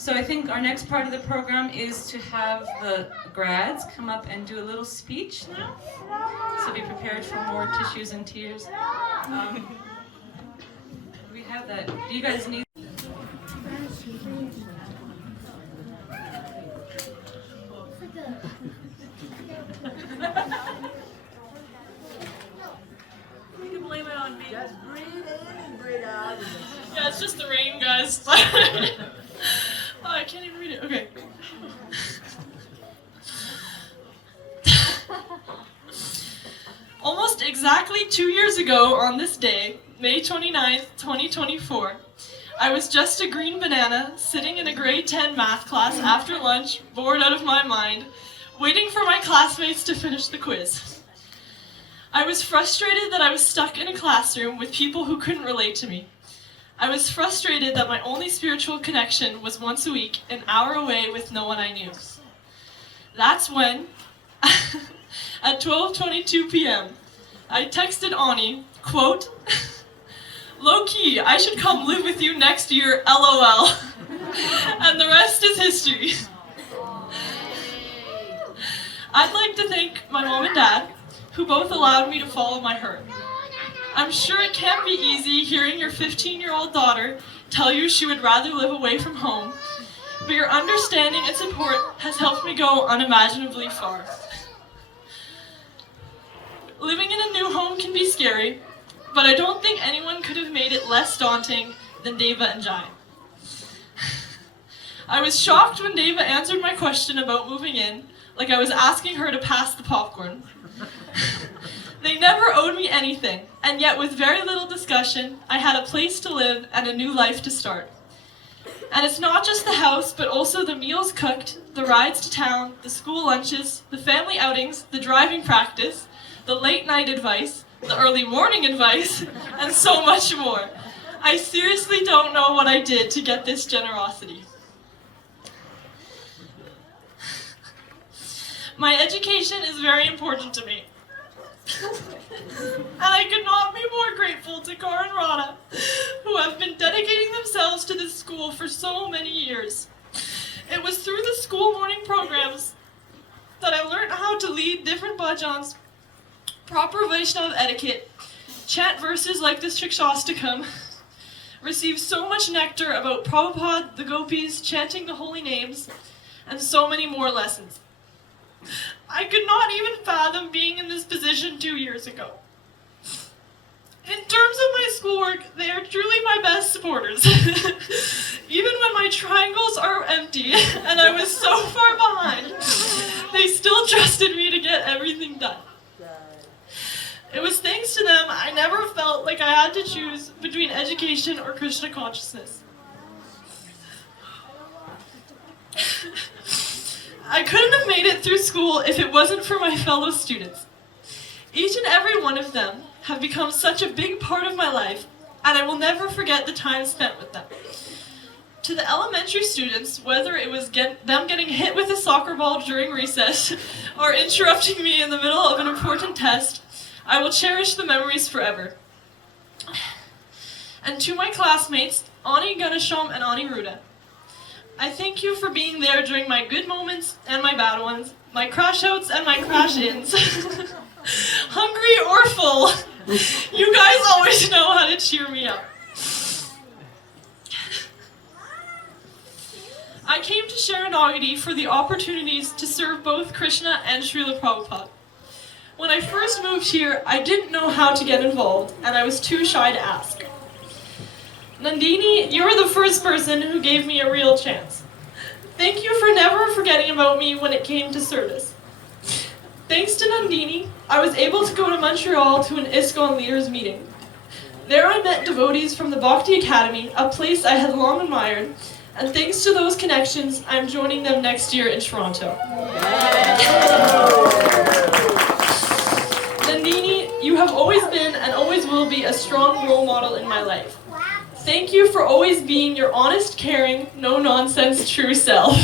So I think our next part of the program is to have the grads come up and do a little speech now. So be prepared for more tissues and tears. We have that. Do you guys need? You can blame it on me. Just breathe in and breathe out. Yeah, it's just the rain, guys. Oh, I can't even read it. Okay. Almost exactly 2 years ago on this day, May 29th, 2024, I was just a green banana sitting in a grade 10 math class after lunch, bored out of my mind, waiting for my classmates to finish the quiz. I was frustrated that I was stuck in a classroom with people who couldn't relate to me. I was frustrated that my only spiritual connection was once a week, an hour away with no one I knew. That's when, at 12:22 p.m., I texted Ani, quote, "Low-key, I should come live with you next year, LOL." And the rest is history. I'd like to thank my mom and dad, who both allowed me to follow my heart. I'm sure it can't be easy hearing your 15-year-old daughter tell you she would rather live away from home, but your understanding and support has helped me go unimaginably far. Living in a new home can be scary, but I don't think anyone could have made it less daunting than Deva and Jai. I was shocked when Deva answered my question about moving in, like I was asking her to pass the popcorn. They never owed me anything, and yet with very little discussion, I had a place to live and a new life to start. And it's not just the house, but also the meals cooked, the rides to town, the school lunches, the family outings, the driving practice, the late night advice, the early morning advice, and so much more. I seriously don't know what I did to get this generosity. My education is very important to me. And I could not be more grateful to Gar and Rana, who have been dedicating themselves to this school for so many years. It was through the school morning programs that I learned how to lead different bhajans, proper Vaishnav etiquette, chant verses like the Shikshastakam, receive so much nectar about Prabhupada, the gopis, chanting the holy names, and so many more lessons. I could not even fathom being in this position 2 years ago. In terms of my schoolwork, they are truly my best supporters. Even when my triangles are empty and I was so far behind, they still trusted me to get everything done. It was thanks to them I never felt like I had to choose between education or Krishna consciousness. I couldn't have made it through school if it wasn't for my fellow students. Each and every one of them have become such a big part of my life, and I will never forget the time spent with them. To the elementary students, whether it was them getting hit with a soccer ball during recess or interrupting me in the middle of an important test, I will cherish the memories forever. And to my classmates, Ani Ganesham and Ani Ruda, I thank you for being there during my good moments and my bad ones, my crash outs and my crash ins. Hungry or full, you guys always know how to cheer me up. I came to Sharanagati for the opportunities to serve both Krishna and Srila Prabhupada. When I first moved here, I didn't know how to get involved, and I was too shy to ask. Nandini, you're the first person who gave me a real chance. Thank you for never forgetting about me when it came to service. Thanks to Nandini, I was able to go to Montreal to an ISKCON leaders meeting. There I met devotees from the Bhakti Academy, a place I had long admired, and thanks to those connections, I'm joining them next year in Toronto. Nandini, you have always been and always will be a strong role model in my life. Thank you for always being your honest, caring, no-nonsense true self.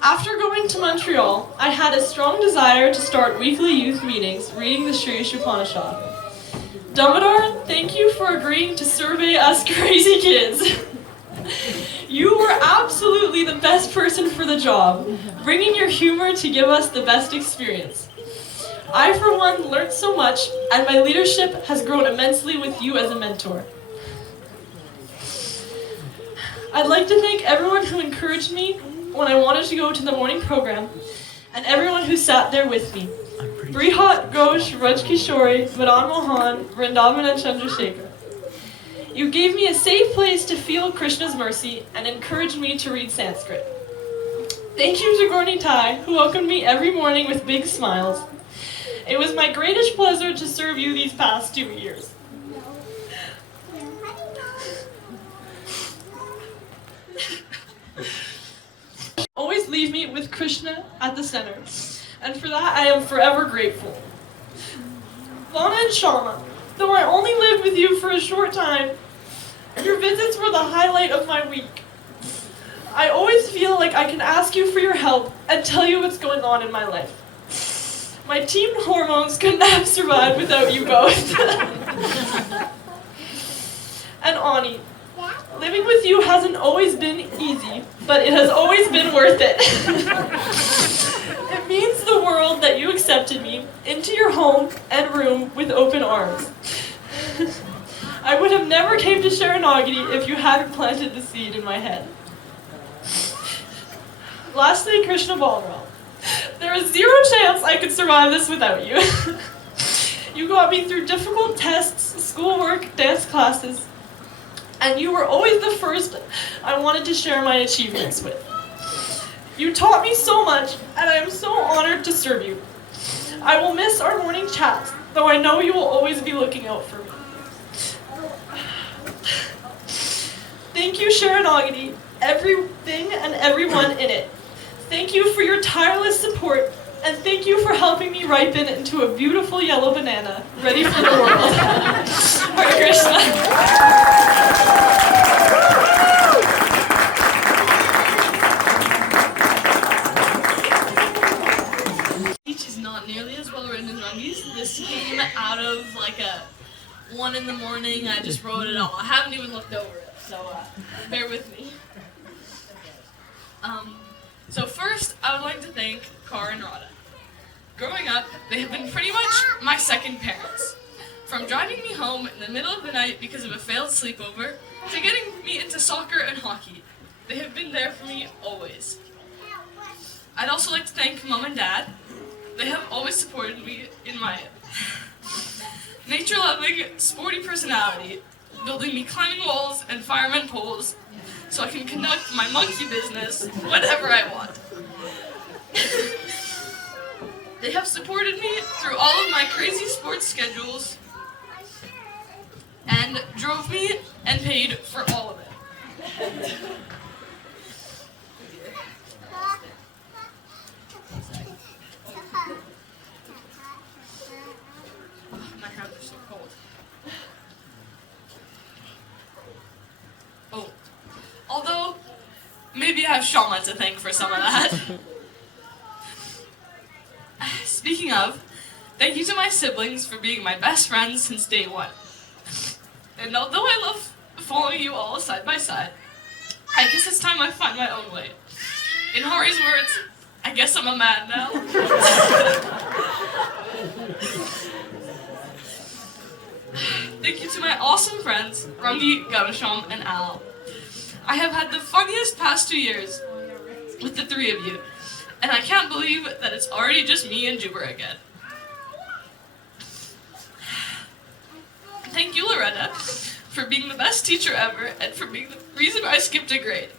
After going to Montreal, I had a strong desire to start weekly youth meetings reading the Shri Upanishad. Damodar, thank you for agreeing to survey us crazy kids. You were absolutely the best person for the job, bringing your humor to give us the best experience. I, for one, learned so much, and my leadership has grown immensely with you as a mentor. I'd like to thank everyone who encouraged me when I wanted to go to the morning program, and everyone who sat there with me. Brihat, Ghosh, Raj Kishori, Vadan Mohan, Vrindavan and Chandrasekhar. You gave me a safe place to feel Krishna's mercy and encouraged me to read Sanskrit. Thank you to Gorni Tai, who welcomed me every morning with big smiles. It was my greatest pleasure to serve you these past 2 years. Always leave me with Krishna at the center, and for that I am forever grateful. Lana and Sharma, though I only lived with you for a short time, your visits were the highlight of my week. I always feel like I can ask you for your help and tell you what's going on in my life. My teen hormones couldn't have survived without you both. And Ani, living with you hasn't always been easy, but it has always been worth it. It means the world that you accepted me into your home and room with open arms. I would have never came to Sharanagati if you hadn't planted the seed in my head. Lastly, Krishna Balram. There is zero chance I could survive this without you. You got me through difficult tests, schoolwork, dance classes, and you were always the first I wanted to share my achievements with. You taught me so much, and I am so honored to serve you. I will miss our morning chats, though I know you will always be looking out for me. Thank you, Sharanagati, everything and everyone in it. Thank you for your tireless support, and thank you for helping me ripen into a beautiful yellow banana, ready for the world. Hare Krishna. Speech is not nearly as well written as Rangi's. This came out of like a 1 in the morning. I just wrote it all. I haven't even looked over it, so bear with me. So first, I would like to thank Kar and Radha. Growing up, they have been pretty much my second parents. From driving me home in the middle of the night because of a failed sleepover, to getting me into soccer and hockey. They have been there for me always. I'd also like to thank Mom and Dad. They have always supported me in my nature-loving, sporty personality, building me climbing walls and fireman poles, so I can conduct my monkey business whenever I want. They have supported me through all of my crazy sports schedules and drove me and paid for all of it. My hands are so cold. Oh. Although, maybe I have Shama to thank for some of that. Speaking of, thank you to my siblings for being my best friends since day one. And although I love following you all side by side, I guess it's time I find my own way. In Hari's words, I guess I'm a man now. Thank you to my awesome friends, Rangi, Gavasham, and Al. I have had the funniest past 2 years with the three of you, and I can't believe that it's already just me and Juba again. Thank you, Loretta, for being the best teacher ever and for being the reason I skipped a grade.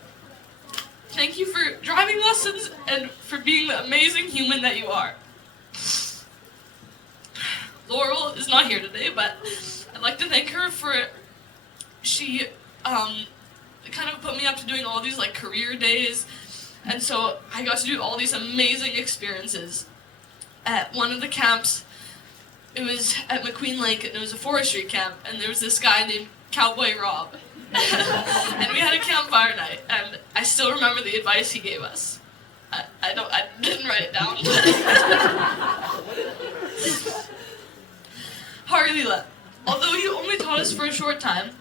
Thank you for driving lessons and for being the amazing human that you are. Laurel is not here today, but I'd like to thank her for she kind of put me up to doing all these like career days, and so I got to do all these amazing experiences. At one of the camps, it was at McQueen Lake, and it was a forestry camp, and there was this guy named Cowboy Rob. And we had a campfire night, and I still remember the advice he gave us. I didn't write it down. Hari Leela, Although you only taught us for a short time,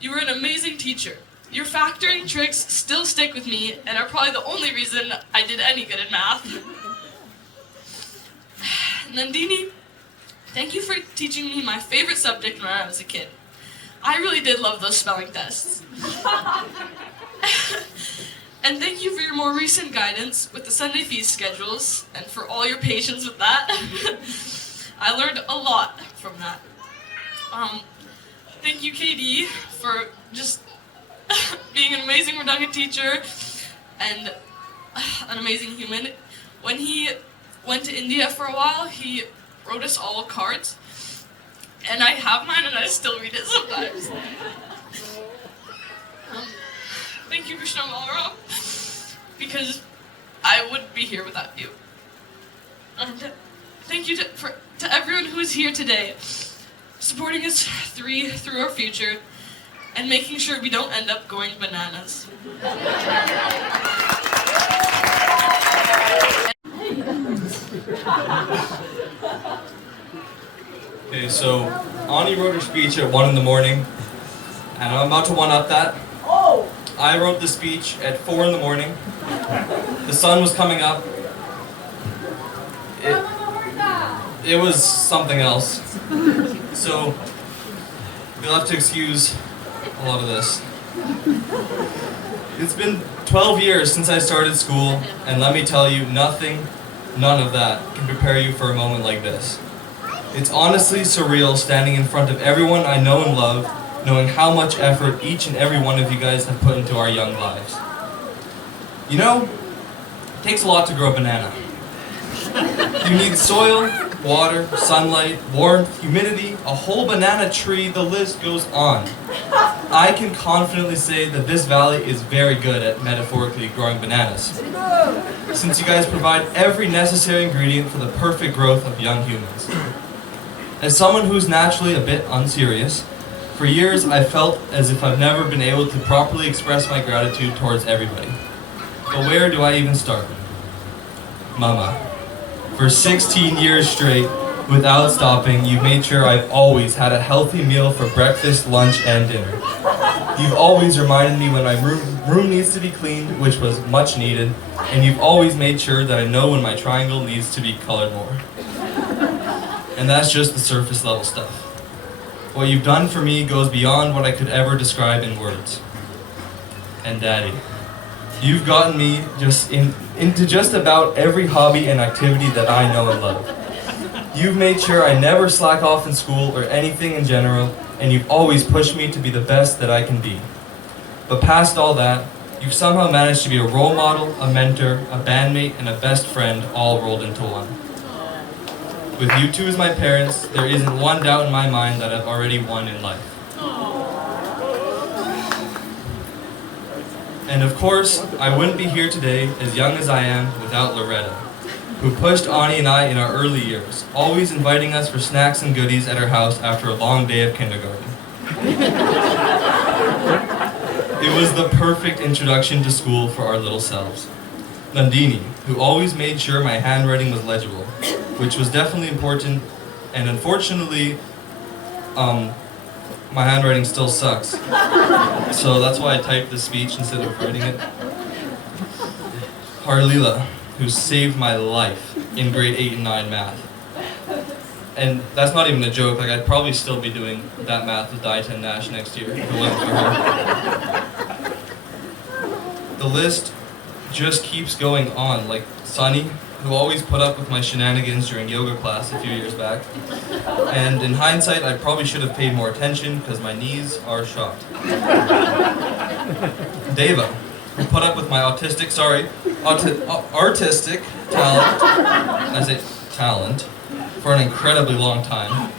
you were an amazing teacher. Your factoring tricks still stick with me and are probably the only reason I did any good in math. Nandini, thank you for teaching me my favorite subject when I was a kid. I really did love those spelling tests. And thank you for your more recent guidance with the Sunday feast schedules and for all your patience with that. I learned a lot from that. Thank you, KD, for just being an amazing Wodonga teacher and an amazing human. When he went to India for a while, he wrote us all cards, and I have mine and I still read it sometimes. Thank you, Krishna Malram, because I wouldn't be here without you. And thank you to everyone who is here today, supporting us through our future, and making sure we don't end up going bananas. Okay, so Ani wrote her speech at 1 in the morning, and I'm about to one-up that. Oh! I wrote the speech at 4 in the morning. The sun was coming up. It was something else. So, you'll have to excuse a lot of this. It's been 12 years since I started school, and let me tell you, none of that can prepare you for a moment like this. It's honestly surreal standing in front of everyone I know and love, knowing how much effort each and every one of you guys have put into our young lives. You know, it takes a lot to grow a banana. You need soil, water, sunlight, warmth, humidity, a whole banana tree, the list goes on. I can confidently say that this valley is very good at metaphorically growing bananas, since you guys provide every necessary ingredient for the perfect growth of young humans. As someone who's naturally a bit unserious, for years I felt as if I've never been able to properly express my gratitude towards everybody. But where do I even start? Mama. For 16 years straight, without stopping, you've made sure I've always had a healthy meal for breakfast, lunch, and dinner. You've always reminded me when my room needs to be cleaned, which was much needed, and you've always made sure that I know when my triangle needs to be colored more. And that's just the surface level stuff. What you've done for me goes beyond what I could ever describe in words. And Daddy, you've gotten me into just about every hobby and activity that I know and love. You've made sure I never slack off in school or anything in general, and you've always pushed me to be the best that I can be. But past all that, you've somehow managed to be a role model, a mentor, a bandmate, and a best friend all rolled into one. With you two as my parents, there isn't one doubt in my mind that I've already won in life. And of course, I wouldn't be here today, as young as I am, without Loretta, who pushed Ani and I in our early years, always inviting us for snacks and goodies at her house after a long day of kindergarten. It was the perfect introduction to school for our little selves. Nandini, who always made sure my handwriting was legible, which was definitely important, and unfortunately, my handwriting still sucks. So that's why I typed the speech instead of writing it. Harlila, who saved my life in grade 8 and 9 math. And that's not even a joke, like I'd probably still be doing that math with Dieten Nash next year if it wasn't for her. The list just keeps going on, like Sunny, who always put up with my shenanigans during yoga class a few years back. And in hindsight, I probably should have paid more attention because my knees are shot. Deva, who put up with my artistic talent, I say talent, for an incredibly long time.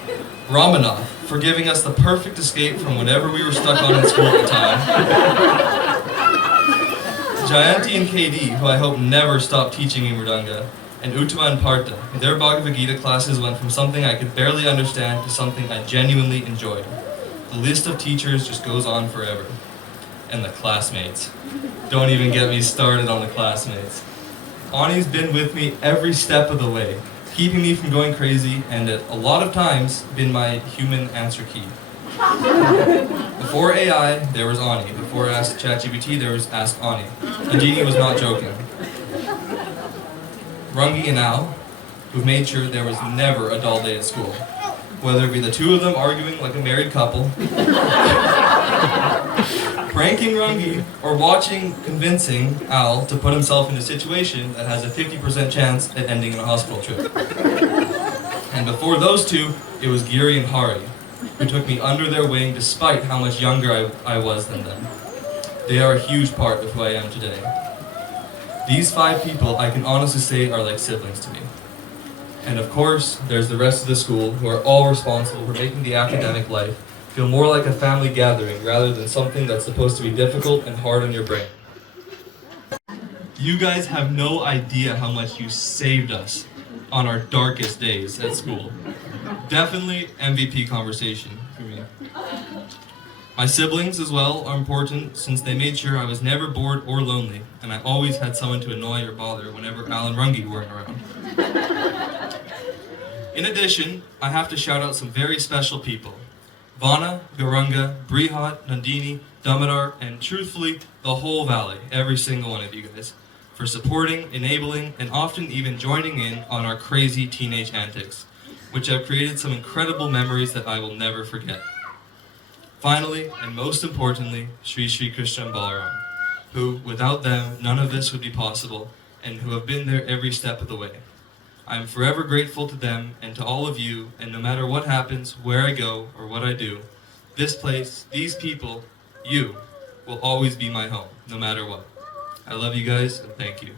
Ramanath, for giving us the perfect escape from whatever we were stuck on in school at the time. Jayanti and KD, who I hope never stop teaching in Wodonga, and Uttama and Partha. Their Bhagavad Gita classes went from something I could barely understand to something I genuinely enjoyed. The list of teachers just goes on forever. And the classmates. Don't even get me started on the classmates. Ani's been with me every step of the way, keeping me from going crazy, and at a lot of times been my human answer key. Before AI, there was Ani. Before Ask ChatGPT, there was Ask Ani. Nandini was not joking. Rungi and Al, who made sure there was never a dull day at school. Whether it be the two of them arguing like a married couple, pranking Rungi, or convincing Al to put himself in a situation that has a 50% chance at ending in a hospital trip. And before those two, it was Giri and Hari, who took me under their wing despite how much younger I was than them. They are a huge part of who I am today. These 5 people, I can honestly say, are like siblings to me. And of course, there's the rest of the school, who are all responsible for making the academic life feel more like a family gathering rather than something that's supposed to be difficult and hard on your brain. You guys have no idea how much you saved us on our darkest days at school. Definitely MVP conversation for me. My siblings as well are important since they made sure I was never bored or lonely, and I always had someone to annoy or bother whenever Al and Rungi weren't around. In addition, I have to shout out some very special people. Vana, Garunga, Brihat, Nandini, Damodar, and truthfully, the whole valley, every single one of you guys, for supporting, enabling, and often even joining in on our crazy teenage antics, which have created some incredible memories that I will never forget. Finally, and most importantly, Sri Sri Krishna and Balaram, who, without them, none of this would be possible, and who have been there every step of the way. I am forever grateful to them and to all of you, and no matter what happens, where I go, or what I do, this place, these people, you, will always be my home, no matter what. I love you guys, and thank you.